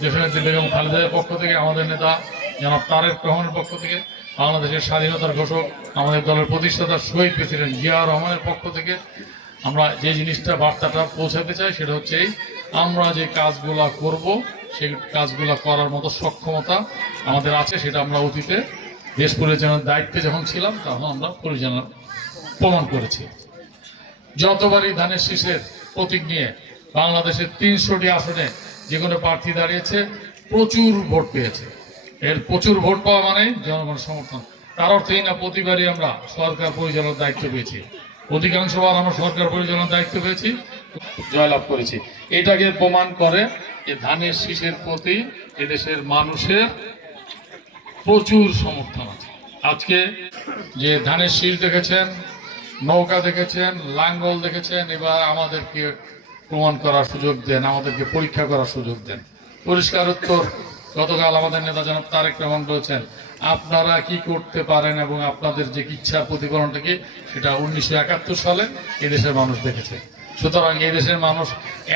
দেশনেত্রী বেগম খালেদার পক্ষ থেকে, আমাদের নেতা জনাব তারেক রহমানের পক্ষ থেকে, বাংলাদেশের স্বাধীনতার ঘোষক আমাদের দলের প্রতিষ্ঠাতা শহীদ প্রেসিডেন্ট জিয়াউর রহমানের পক্ষ থেকে আমরা যে জিনিসটা বার্তাটা পৌঁছাতে চাই সেটা হচ্ছে আমরা যে কাজগুলা করব সেই কাজগুলা করার মতো সক্ষমতা আমাদের আছে। সেটা আমরা অতীতে দেশ পরিচালনার দায়িত্বে যখন ছিলাম তখন আমরা পরিচালনা প্রমাণ করেছি। যতবারই ধানের শীষের প্রতীক নিয়ে বাংলাদেশের 300টি আসনে যে কোনো প্রার্থী দাঁড়িয়েছে, প্রচুর ভোট পেয়েছে। এর প্রচুর ভোট পাওয়া মানে জনগণের সমর্থন। তার অর্থই না প্রতিবারই আমরা সরকার পরিচালনার দায়িত্ব পেয়েছি, অধিকাংশবার আমরা সরকার পরিচালনার দায়িত্ব পেয়েছি, জয়লাভ করেছি। এটাকে প্রমাণ করে যে ধানের শীষের প্রতি এদেশের মানুষের প্রচুর সমর্থন আছে। আজকে যে ধানের শীষ দেখেছেন, নৌকা দেখেছেন, লাঙ্গল দেখেছেন, এবার আমাদেরকে প্রমাণ করার সুযোগ দেন, আমাদেরকে পরীক্ষা করার সুযোগ দেন। পরিষ্কার উত্তর গতকাল আমাদের নেতা জনাব তারেক রহমান বলেছেন আপনারা কি করতে পারেন এবং আপনাদের যে ইচ্ছার প্রতিফলনটা কি সেটা 1971 সালে এদেশের মানুষ দেখেছে। সুতরাং এদেশের মানুষ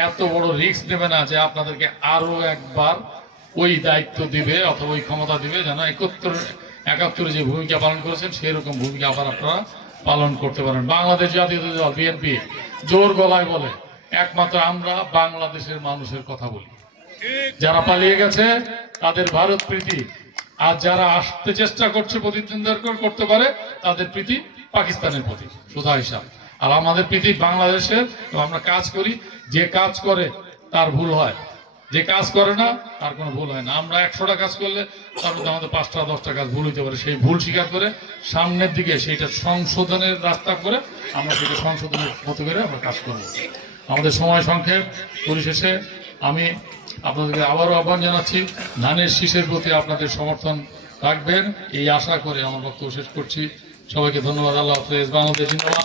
এত বড় রিস্ক নেবে না যে আপনাদেরকে আরো একবার ওই দায়িত্ব দিবে অথবা ওই ক্ষমতা দিবে যেন 71-71 যে ভূমিকা পালন করেছেন সেই রকম ভূমিকা আবার আপনারা পালন করতে পারেন। বাংলাদেশ জাতীয় দল বিএনপি জোর গলায় বলে একমাত্র আমরা বাংলাদেশের মানুষের কথা বলি। যারা পালিয়ে গেছে তাদের ভারত প্রীতি, আর যারা আসতে চেষ্টা করছে প্রতিদ্বন্দ্বিতা করতে পারে তাদের প্রীতি পাকিস্তানের প্রতি, সোজা হিসাব। আর আমাদের প্রীতি বাংলাদেশের। আমরা কাজ করি, যে কাজ করে তার ভুল হয়, যে কাজ করে না তার কোনো ভুল হয় না। আমরা 100টা কাজ করলে তার মধ্যে আমাদের 5টা 10টা কাজ ভুল হইতে পারে। সেই ভুল স্বীকার করে সামনের দিকে সেইটা সংশোধনের রাস্তা করে আমরা সেটা সংশোধনের মতো করে আমরা কাজ করব। আমাদের সময় সংক্ষেপ, পরিশেষে আমি আপনাদেরকে আবারও আহ্বান জানাচ্ছি ধানের শীষের প্রতি আপনাদের সমর্থন রাখবেন এই আশা করে আমার বক্তব্য শেষ করছি। সবাইকে ধন্যবাদ। আল্লাহ হাফেজ। বাংলাদেশ জিন্দাবাদ।